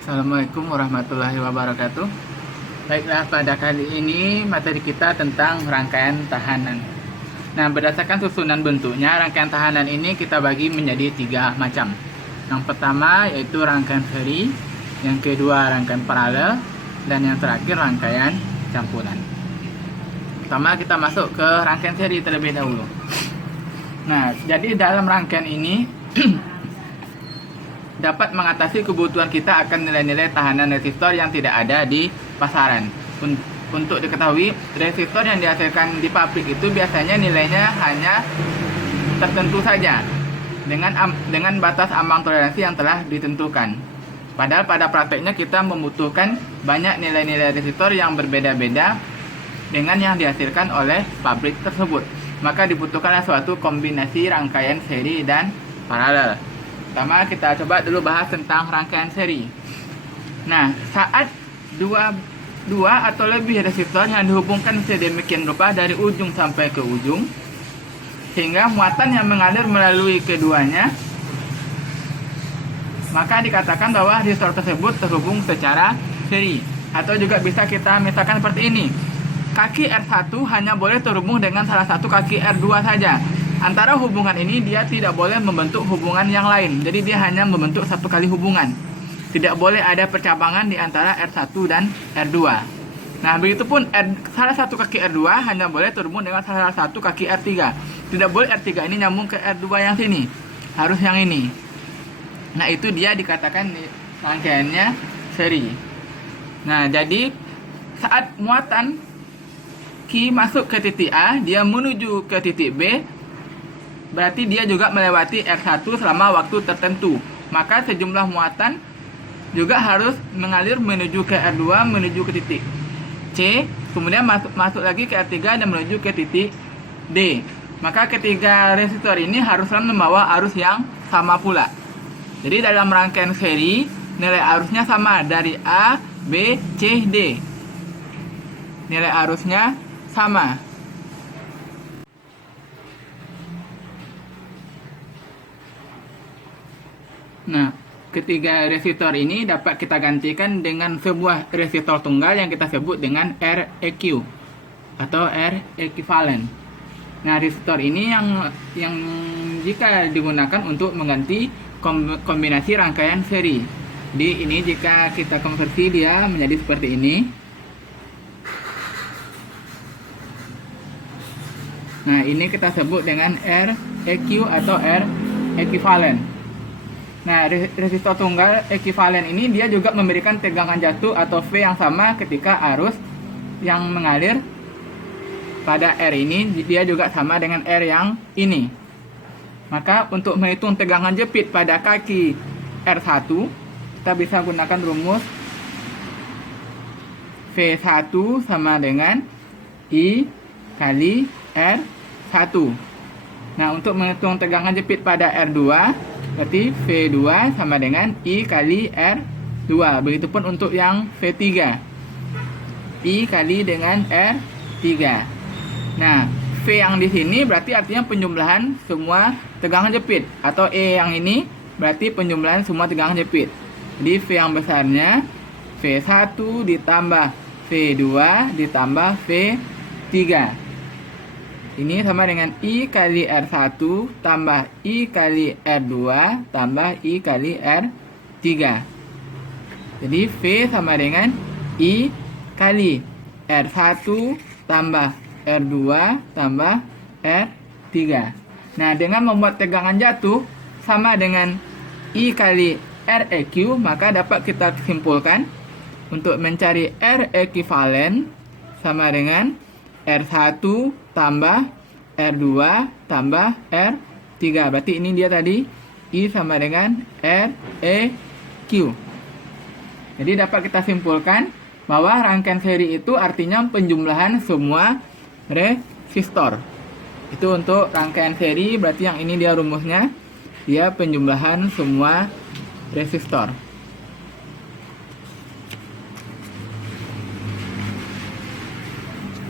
Assalamualaikum warahmatullahi wabarakatuh. Baiklah, pada kali ini materi kita tentang rangkaian tahanan. Nah, berdasarkan susunan bentuknya, rangkaian tahanan ini kita bagi menjadi 3 macam. Yang pertama yaitu rangkaian seri, yang kedua rangkaian paralel, dan yang terakhir rangkaian campuran. Pertama kita masuk ke rangkaian seri terlebih dahulu. Nah, jadi dalam rangkaian ini dapat mengatasi kebutuhan kita akan nilai-nilai tahanan resistor yang tidak ada di pasaran. Untuk diketahui, resistor yang dihasilkan di pabrik itu biasanya nilainya hanya tertentu saja dengan batas ambang toleransi yang telah ditentukan. Padahal pada prakteknya kita membutuhkan banyak nilai-nilai resistor yang berbeda-beda dengan yang dihasilkan oleh pabrik tersebut. Maka dibutuhkan suatu kombinasi rangkaian seri dan paralel. Pertama kita coba dulu bahas tentang rangkaian seri. Nah, saat dua atau lebih resistor yang dihubungkan sedemikian rupa dari ujung sampai ke ujung, sehingga muatan yang mengalir melalui keduanya, maka dikatakan bahwa resistor tersebut terhubung secara seri. Atau juga bisa kita misalkan seperti ini. Kaki R1 hanya boleh terhubung dengan salah satu kaki R2 saja. Antara hubungan ini dia tidak boleh membentuk hubungan yang lain. Jadi dia hanya membentuk satu kali hubungan. Tidak boleh ada percabangan di antara R1 dan R2. Nah, begitupun salah satu kaki R2 hanya boleh terhubung dengan salah satu kaki R3. Tidak boleh R3 ini nyambung ke R2 yang sini. Harus yang ini. Nah, itu dia dikatakan rangkaiannya seri. Nah, jadi saat muatan Q masuk ke titik A, dia menuju ke titik B, berarti dia juga melewati R1 selama waktu tertentu. Maka sejumlah muatan juga harus mengalir menuju ke R2 menuju ke titik C, kemudian masuk lagi ke R3 dan menuju ke titik D. Maka ketiga resistor ini haruslah membawa arus yang sama pula. Jadi dalam rangkaian seri nilai arusnya sama dari A, B, C, D. Nilai arusnya sama. Nah, ketiga resistor ini dapat kita gantikan dengan sebuah resistor tunggal yang kita sebut dengan REQ atau R equivalent. Nah, resistor ini yang jika digunakan untuk mengganti kombinasi rangkaian seri. Di ini jika kita konversi dia menjadi seperti ini. Nah, ini kita sebut dengan REQ atau R equivalent. Nah, resistor tunggal ekuivalen ini dia juga memberikan tegangan jatuh atau V yang sama ketika arus yang mengalir pada R ini dia juga sama dengan R yang ini. Maka untuk menghitung tegangan jepit pada kaki R1, kita bisa gunakan rumus V1 sama dengan I kali R1. Nah, untuk menghitung tegangan jepit pada R2, berarti V2 sama dengan I kali R2. Begitupun untuk yang V3. I kali dengan R3. Nah, V yang di sini berarti artinya penjumlahan semua tegangan jepit. Atau E yang ini berarti penjumlahan semua tegangan jepit. Jadi V yang besarnya V1 ditambah V2 ditambah V3. Ini sama dengan I kali R1 tambah I kali R2 tambah I kali R3. Jadi V sama dengan I kali R1 tambah R2 tambah R3. Nah, dengan membuat tegangan jatuh sama dengan I kali REQ, maka dapat kita simpulkan untuk mencari R equivalent sama dengan R1 tambah R2 tambah R3. Berarti ini dia tadi I sama dengan REQ. Jadi dapat kita simpulkan bahwa rangkaian seri itu artinya penjumlahan semua resistor. Itu untuk rangkaian seri, berarti yang ini dia rumusnya, dia penjumlahan semua resistor.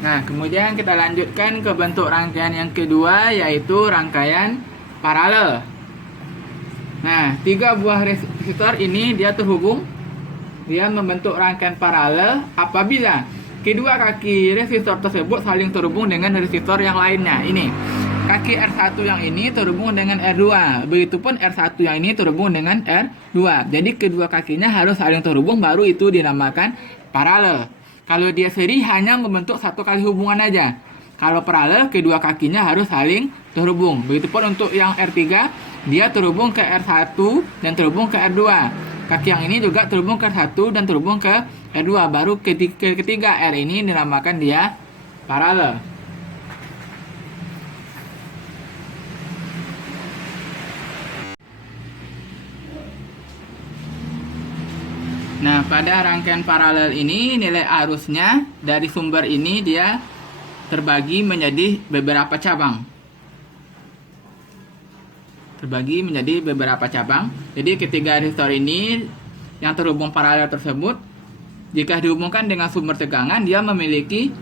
Nah, kemudian kita lanjutkan ke bentuk rangkaian yang kedua, yaitu rangkaian paralel. Nah, 3 buah resistor ini dia terhubung, dia membentuk rangkaian paralel apabila kedua kaki resistor tersebut saling terhubung dengan resistor yang lainnya. Ini, kaki R1 yang ini terhubung dengan R2, begitupun R1 yang ini terhubung dengan R2. Jadi kedua kakinya harus saling terhubung, baru itu dinamakan paralel. Kalau dia seri hanya membentuk satu kali hubungan aja. Kalau paralel kedua kakinya harus saling terhubung. Begitupun untuk yang R3, dia terhubung ke R1 dan terhubung ke R2. Kaki yang ini juga terhubung ke R1 dan terhubung ke R2. Baru ketiga R ini dinamakan dia paralel. Nah, pada rangkaian paralel ini nilai arusnya dari sumber ini dia terbagi menjadi beberapa cabang. Jadi ketiga resistor ini yang terhubung paralel tersebut, jika dihubungkan dengan sumber tegangan, dia memiliki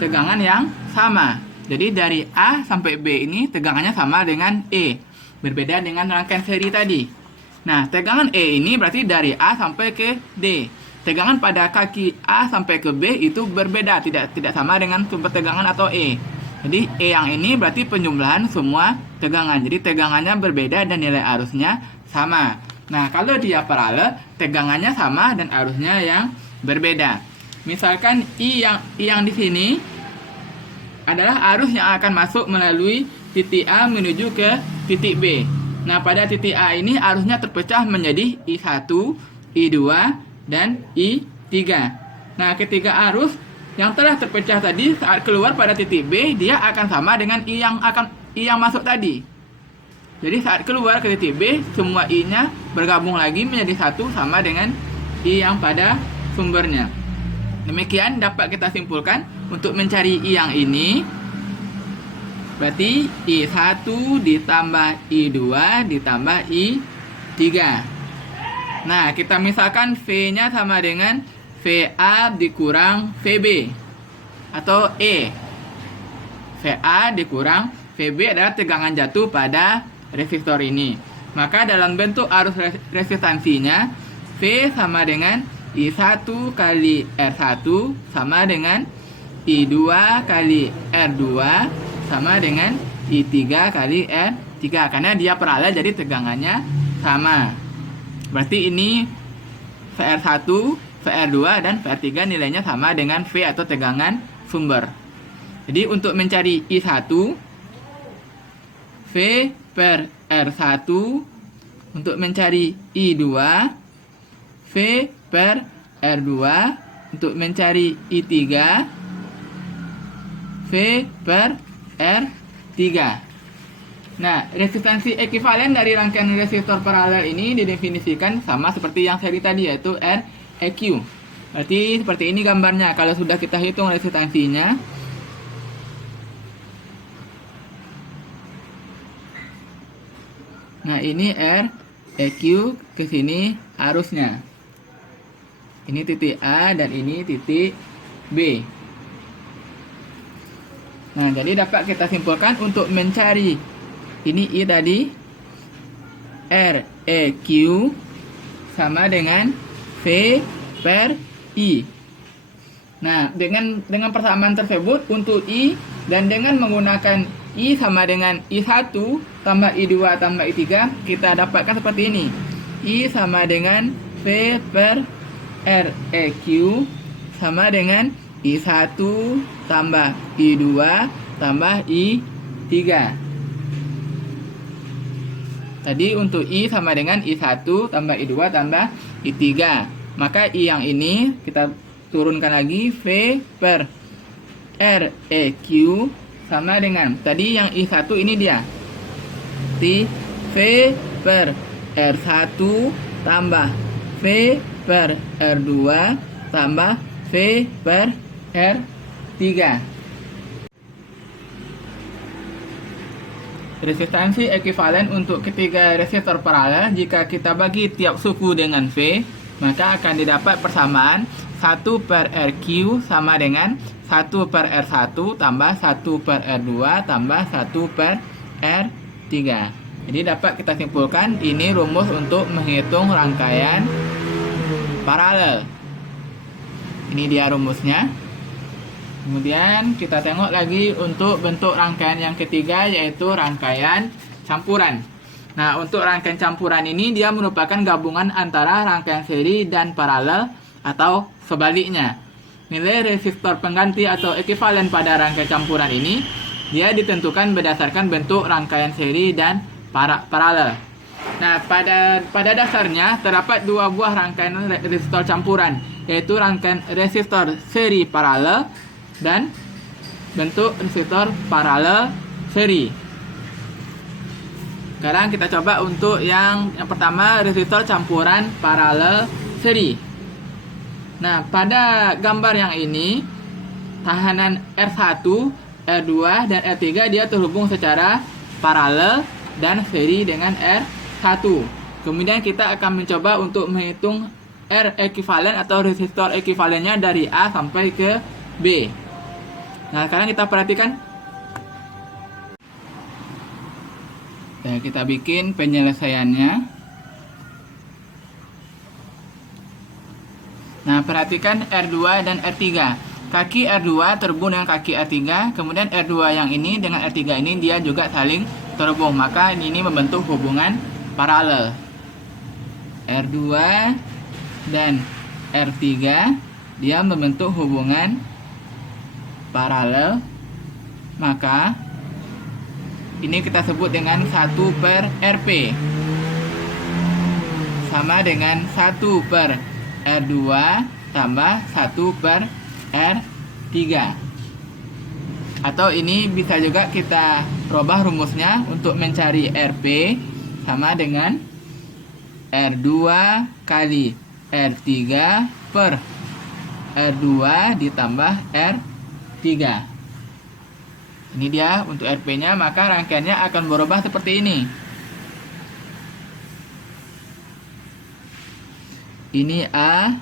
tegangan yang sama. Jadi dari A sampai B ini tegangannya sama dengan E, berbeda dengan rangkaian seri tadi. Nah, tegangan E ini berarti dari A sampai ke D. Tegangan pada kaki A sampai ke B itu berbeda, tidak sama dengan sumber tegangan atau E. Jadi E yang ini berarti penjumlahan semua tegangan. Jadi tegangannya berbeda dan nilai arusnya sama. Nah, kalau dia paralel, tegangannya sama dan arusnya yang berbeda. Misalkan I yang di sini adalah arus yang akan masuk melalui titik A menuju ke titik B. Nah, pada titik A ini arusnya terpecah menjadi I1, I2, dan I3. Nah, ketika arus yang telah terpecah tadi saat keluar pada titik B, dia akan sama dengan I yang masuk tadi. Jadi saat keluar ke titik B, semua I-nya bergabung lagi menjadi satu sama dengan I yang pada sumbernya. Demikian dapat kita simpulkan untuk mencari I yang ini. Berarti I1 ditambah I2 ditambah I3. Nah, kita misalkan V-nya sama dengan VA dikurang VB atau E. VA dikurang VB adalah tegangan jatuh pada resistor ini. Maka dalam bentuk arus resistansinya, V sama dengan I1 kali R1 sama dengan I2 kali R2 sama dengan I3 kali R3, karena dia paralel jadi tegangannya sama. Berarti ini VR1, VR2 dan VR3 nilainya sama dengan V atau tegangan sumber. Jadi untuk mencari I1, V per R1, untuk mencari I2, V per R2, untuk mencari I3, V per R3. Nah, resistansi ekivalen dari rangkaian resistor paralel ini didefinisikan sama seperti yang seri tadi, yaitu REQ. Berarti seperti ini gambarnya. Kalau sudah kita hitung resistansinya, nah ini REQ, ke sini arusnya. Ini titik A dan ini titik B. Nah, jadi dapat kita simpulkan untuk mencari ini I tadi, REQ sama dengan V per I. Nah, dengan persamaan tersebut untuk I dan dengan menggunakan I sama dengan I1 tambah I2 tambah I3, kita dapatkan seperti ini. I sama dengan V per REQ sama dengan I1 tambah I2 tambah I3. Tadi untuk I sama dengan I1 tambah I2 tambah I3. Maka I yang ini kita turunkan lagi, V per REQ sama dengan tadi yang I1 ini dia. V per R1 tambah V per R2 tambah V per R3. Resistansi ekuivalen untuk ketiga resistor paralel jika kita bagi tiap suku dengan V, maka akan didapat persamaan 1 per RQ sama dengan 1 per R1 tambah 1 per R2 tambah 1 per R3. Jadi dapat kita simpulkan ini rumus untuk menghitung rangkaian paralel. Ini dia rumusnya. Kemudian kita tengok lagi untuk bentuk rangkaian yang ketiga, yaitu rangkaian campuran. Nah, untuk rangkaian campuran ini dia merupakan gabungan antara rangkaian seri dan paralel atau sebaliknya. Nilai resistor pengganti atau ekuivalen pada rangkaian campuran ini dia ditentukan berdasarkan bentuk rangkaian seri dan paralel. Nah, pada dasarnya terdapat dua buah rangkaian resistor campuran, yaitu rangkaian resistor seri paralel dan bentuk resistor paralel seri. Sekarang kita coba untuk yang pertama, resistor campuran paralel seri. Nah, pada gambar yang ini tahanan R1, R2 dan R3 dia terhubung secara paralel dan seri dengan R1. Kemudian kita akan mencoba untuk menghitung R ekuivalen atau resistor ekuivalennya dari A sampai ke B. Nah, sekarang kita perhatikan. Nah, kita bikin penyelesaiannya. Nah, perhatikan R2 dan R3. Kaki R2 terhubung dengan kaki R3, kemudian R2 yang ini dengan R3 ini dia juga saling terhubung. Maka ini membentuk hubungan paralel. R2 dan R3 dia membentuk hubungan paralel, maka ini kita sebut dengan 1 per RP sama dengan 1 per R2 tambah 1 per R3. Atau ini bisa juga kita rubah rumusnya untuk mencari RP sama dengan R2 kali R3 per R2 ditambah R3. Ini dia untuk RP-nya, maka rangkaiannya akan berubah seperti ini. Ini A,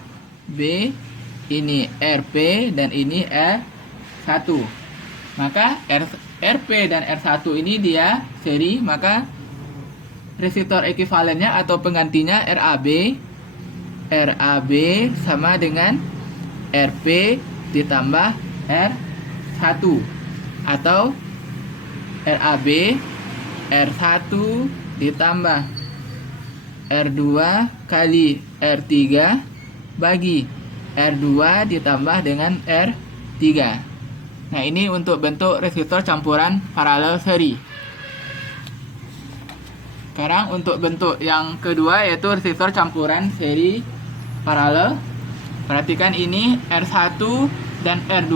B, ini RP, dan ini R1. Maka RP dan R1 ini dia seri, maka resistor ekuivalennya atau penggantinya RAB. RAB sama dengan RP ditambah R1, atau RAB R1 ditambah R2 kali R3 bagi R2 ditambah dengan R3. Nah, ini untuk bentuk resistor campuran paralel seri. Sekarang untuk bentuk yang kedua, yaitu resistor campuran seri paralel. Perhatikan ini R1 dan R2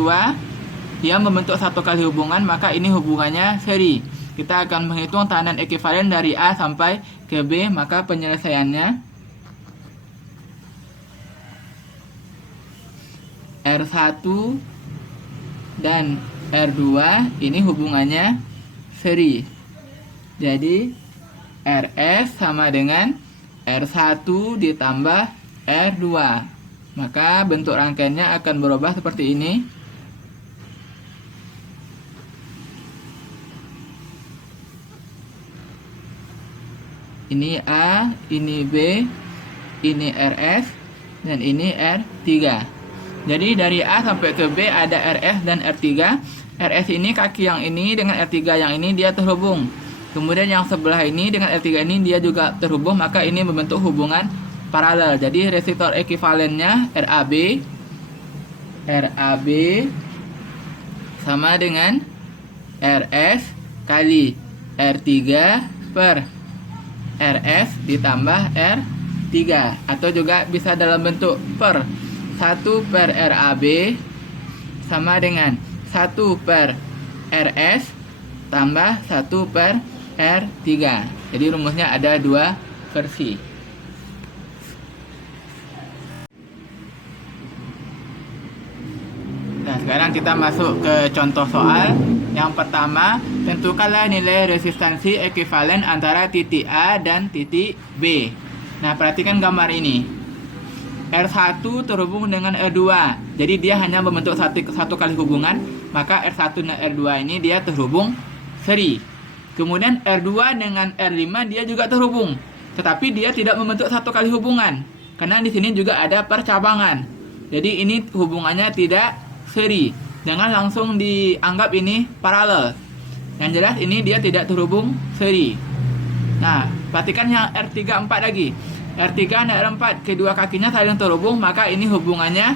dia membentuk satu kali hubungan, maka ini hubungannya seri. Kita akan menghitung tahanan ekuivalen dari A sampai ke B, maka penyelesaiannya R1 dan R2 ini hubungannya seri. Jadi RS sama dengan R1 ditambah R2. Maka bentuk rangkaiannya akan berubah seperti ini. Ini A, ini B, ini RS, dan ini R3. Jadi dari A sampai ke B ada RS dan R3. RS ini kaki yang ini dengan R3 yang ini dia terhubung. Kemudian yang sebelah ini dengan R3 ini dia juga terhubung, maka ini membentuk hubungan paralel. Jadi resistor ekuivalennya RAB sama dengan RS kali R3 per RS ditambah R3, atau juga bisa dalam bentuk per 1 per RAB sama dengan 1 per RS tambah 1 per R3. Jadi rumusnya ada dua versi. Nah, Sekarang kita masuk ke contoh soal. Yang pertama, tentukanlah nilai resistansi ekuivalen antara titik A dan titik B. Nah, perhatikan gambar ini. R1 terhubung dengan R2. Jadi dia hanya membentuk satu kali hubungan, maka R1 dan R2 ini dia terhubung seri. Kemudian R2 dengan R5 dia juga terhubung, tetapi dia tidak membentuk satu kali hubungan, karena di sini juga ada percabangan. Jadi ini hubungannya tidak seri. Jangan langsung dianggap ini paralel. Yang jelas ini dia tidak terhubung seri. Nah, perhatikan yang R3 4 lagi. R3 dan R4 kedua kakinya saling terhubung, maka ini hubungannya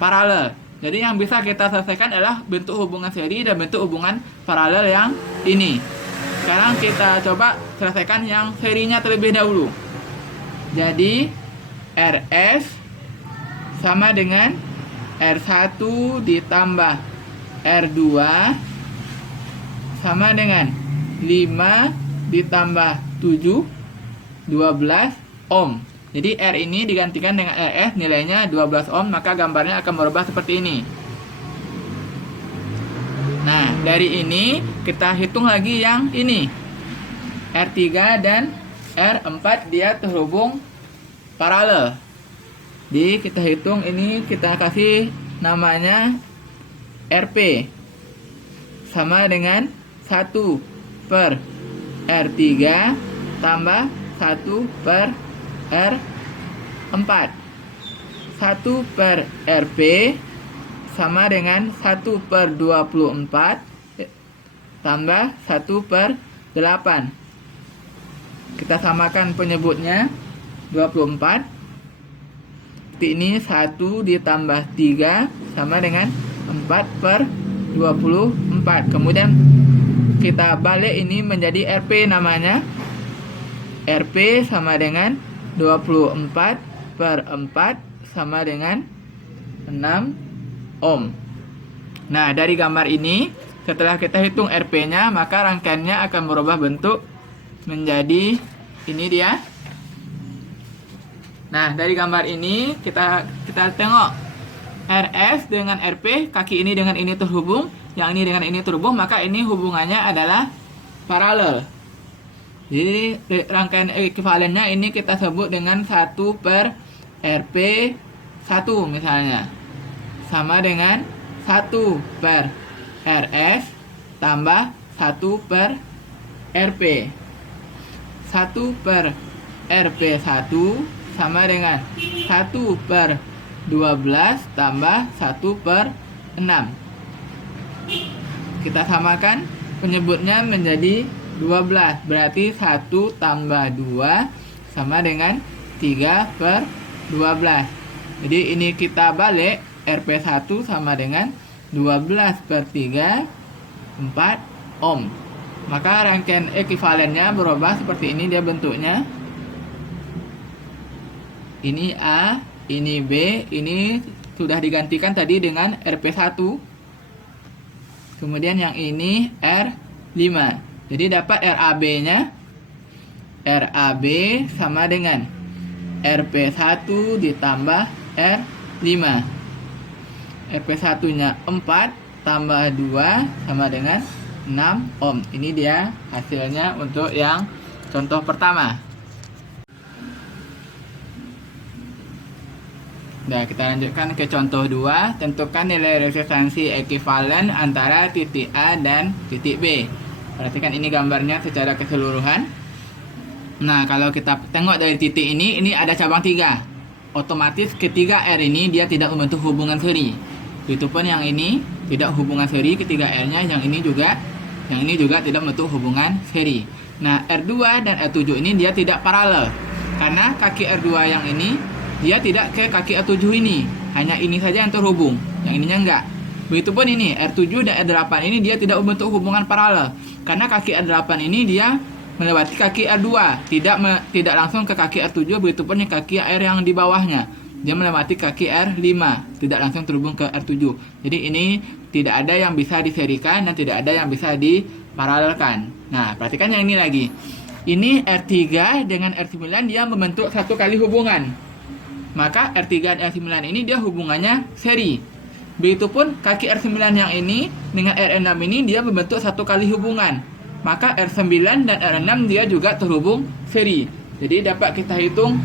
paralel. Jadi yang bisa kita selesaikan adalah bentuk hubungan seri dan bentuk hubungan paralel yang ini. Sekarang kita coba selesaikan yang serinya terlebih dahulu. Jadi RS sama dengan R1 ditambah R2 sama dengan 5 ditambah 7, 12 ohm. Jadi R ini digantikan dengan RS, nilainya 12 ohm, maka gambarnya akan berubah seperti ini. Nah, dari ini kita hitung lagi yang ini. R3 dan R4 dia terhubung paralel. Jadi kita hitung ini, kita kasih namanya RP sama dengan 1 per R3 tambah 1 per R4. 1 per RP sama dengan 1 per 24 tambah 1 per 8. Kita samakan penyebutnya 24. Ini 1 ditambah 3 sama dengan 4 per 24. Kemudian kita balik ini menjadi RP namanya. RP sama dengan 24 per 4 sama dengan 6 ohm. Nah, dari gambar ini setelah kita hitung RP-nya, maka rangkaiannya akan berubah bentuk menjadi ini dia. Nah, dari gambar ini kita tengok RS dengan RP, kaki ini dengan ini terhubung, yang ini dengan ini terhubung, maka ini hubungannya adalah paralel. Jadi rangkaian ekuivalennya ini kita sebut dengan 1 per RP 1 misalnya, sama dengan 1 per RS tambah 1 per RP. 1 per RP 1 sama dengan 1 per 12 tambah 1 per 6. Kita samakan, penyebutnya menjadi 12. Berarti 1 tambah 2 sama dengan 3 per 12. Jadi ini kita balik, RP1 sama dengan 12 per 3, 4 ohm. Maka rangkaian ekuivalennya berubah seperti ini dia bentuknya. Ini A, ini B, ini sudah digantikan tadi dengan RP1. Kemudian yang ini R5. Jadi dapat RAB-nya. RAB sama dengan RP1 ditambah R5. RP1-nya 4 tambah 2 sama dengan 6 ohm. Ini dia hasilnya untuk yang contoh pertama. Nah, kita lanjutkan ke contoh 2. Tentukan nilai resistansi ekuivalen antara titik A dan titik B. Perhatikan ini gambarnya secara keseluruhan. Nah, kalau kita tengok dari titik ini ada cabang 3. Otomatis ketiga R ini dia tidak membentuk hubungan seri. Begitupun yang ini tidak hubungan seri ketiga R-nya, yang ini juga tidak membentuk hubungan seri. Nah, R2 dan R7 ini dia tidak paralel. Karena kaki R2 yang ini dia tidak ke kaki R7 ini, hanya ini saja yang terhubung, yang ininya enggak. Begitupun ini R7 dan R8 ini dia tidak membentuk hubungan paralel, karena kaki R8 ini dia melewati kaki R2, tidak langsung ke kaki R7. Begitupun yang kaki R yang di bawahnya, dia melewati kaki R5, tidak langsung terhubung ke R7. Jadi ini tidak ada yang bisa diserikan dan tidak ada yang bisa diparalelkan. Nah, perhatikan yang ini lagi. Ini R3 dengan R9 dia membentuk satu kali hubungan. Maka R3 dan R9 ini dia hubungannya seri. Begitupun kaki R9 yang ini dengan R6 ini dia membentuk satu kali hubungan. Maka R9 dan R6 dia juga terhubung seri. Jadi dapat kita hitung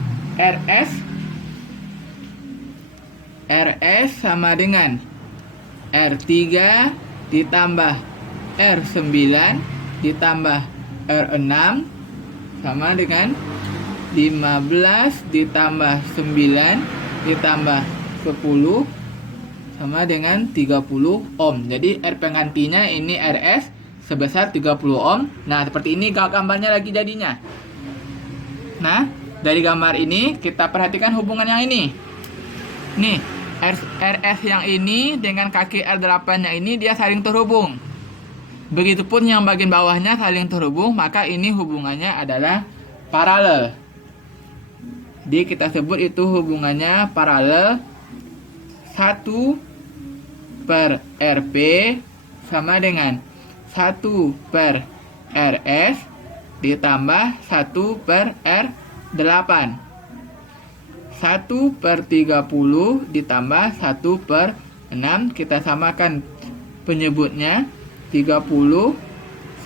RS sama dengan R3 ditambah R9 ditambah R6 sama dengan 15 ditambah 9 ditambah 10 sama dengan 30 ohm. Jadi R penggantinya ini RS sebesar 30 ohm. Nah, seperti ini gambarnya lagi jadinya. Nah, dari gambar ini kita perhatikan hubungan yang ini. Nih, RS yang ini dengan kaki R8 yang ini dia saling terhubung. Begitupun yang bagian bawahnya saling terhubung, maka ini hubungannya adalah paralel. Jadi kita sebut itu hubungannya paralel 1 per RP sama dengan 1 per RS ditambah 1 per R8. 1 per 30 ditambah 1 per 6. Kita samakan penyebutnya. 30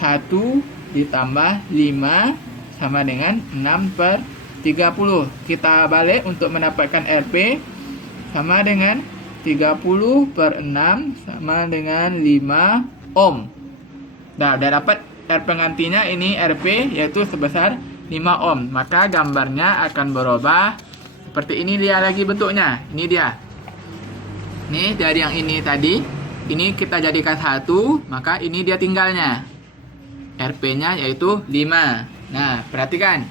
1 ditambah 5 sama dengan 6 per 30. Kita balik untuk mendapatkan RP sama dengan 30 per 6 sama dengan 5 ohm. Nah, udah dapat R penggantinya ini RP yaitu sebesar 5 ohm. Maka gambarnya akan berubah seperti ini dia lagi bentuknya. Ini dia. Nih dari yang ini tadi, ini kita jadikan 1, maka ini dia tinggalnya. RP-nya yaitu 5. Nah, perhatikan.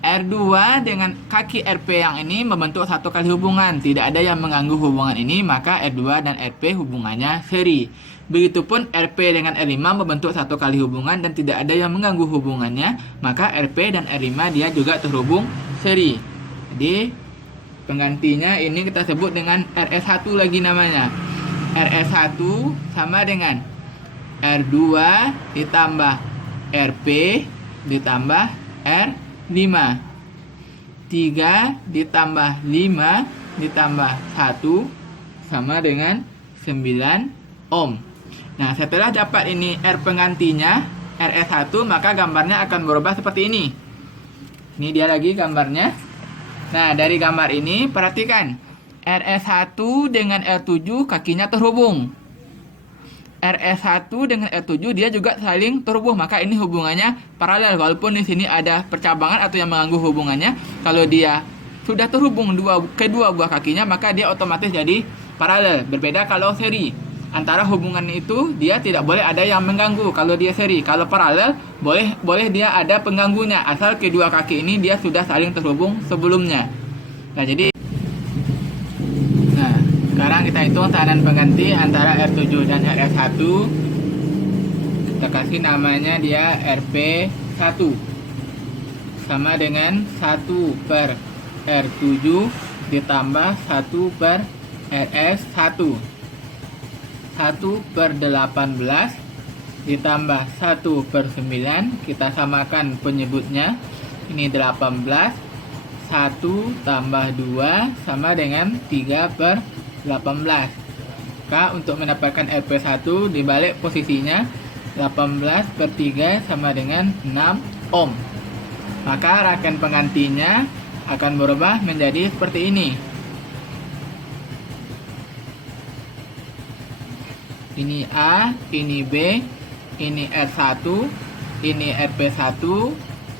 R2 dengan kaki RP yang ini membentuk satu kali hubungan. Tidak ada yang mengganggu hubungan ini, maka R2 dan RP hubungannya seri. Begitupun RP dengan R5 membentuk satu kali hubungan dan tidak ada yang mengganggu hubungannya, maka RP dan R5 dia juga terhubung seri. Jadi penggantinya ini kita sebut dengan RS1 lagi namanya. RS1 sama dengan R2 ditambah RP ditambah R5. 3 ditambah 5 ditambah 1 sama dengan 9 ohm. Nah, setelah dapat ini R penggantinya RS1, maka gambarnya akan berubah seperti ini. Ini dia lagi gambarnya. Nah, dari gambar ini perhatikan. RS1 dengan R7 kakinya terhubung. RS1 dengan R7 dia juga saling terhubung, maka ini hubungannya paralel. Walaupun di sini ada percabangan atau yang mengganggu hubungannya, kalau dia sudah terhubung kedua buah kakinya, maka dia otomatis jadi paralel. Berbeda kalau seri. Antara hubungan itu dia tidak boleh ada yang mengganggu kalau dia seri. Kalau paralel boleh dia ada pengganggunya asal kedua kaki ini dia sudah saling terhubung sebelumnya. Nah, jadi sekarang kita hitung tekanan pengganti antara R7 dan RS1. Kita kasih namanya dia RP1 sama dengan 1 per R7 ditambah 1 per RS1. 1 per 18 ditambah 1 per 9. Kita samakan penyebutnya. Ini 18. 1 tambah 2 sama dengan 3 per 18. Maka untuk mendapatkan RP1 dibalik posisinya, 18 per 3 sama dengan 6 ohm. Maka rangkaian penggantinya akan berubah menjadi seperti ini. Ini A, ini B, ini R1, ini RP1,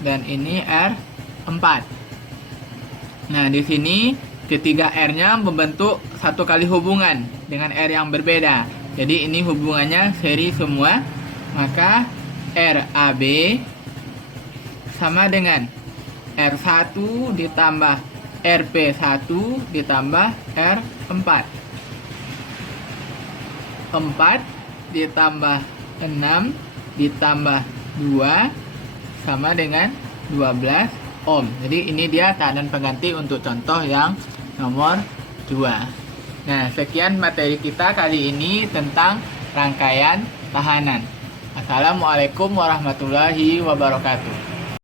dan ini R4. Nah, di sini ketiga R-nya membentuk satu kali hubungan dengan R yang berbeda. Jadi ini hubungannya seri semua. Maka RAB sama dengan R1 ditambah RP1 ditambah R4. 4 ditambah 6 ditambah 2 sama dengan 12 ohm. Jadi ini dia tekanan pengganti untuk contoh yang nomor 2. Nah, sekian materi kita kali ini tentang rangkaian tahanan. Assalamualaikum warahmatullahi wabarakatuh.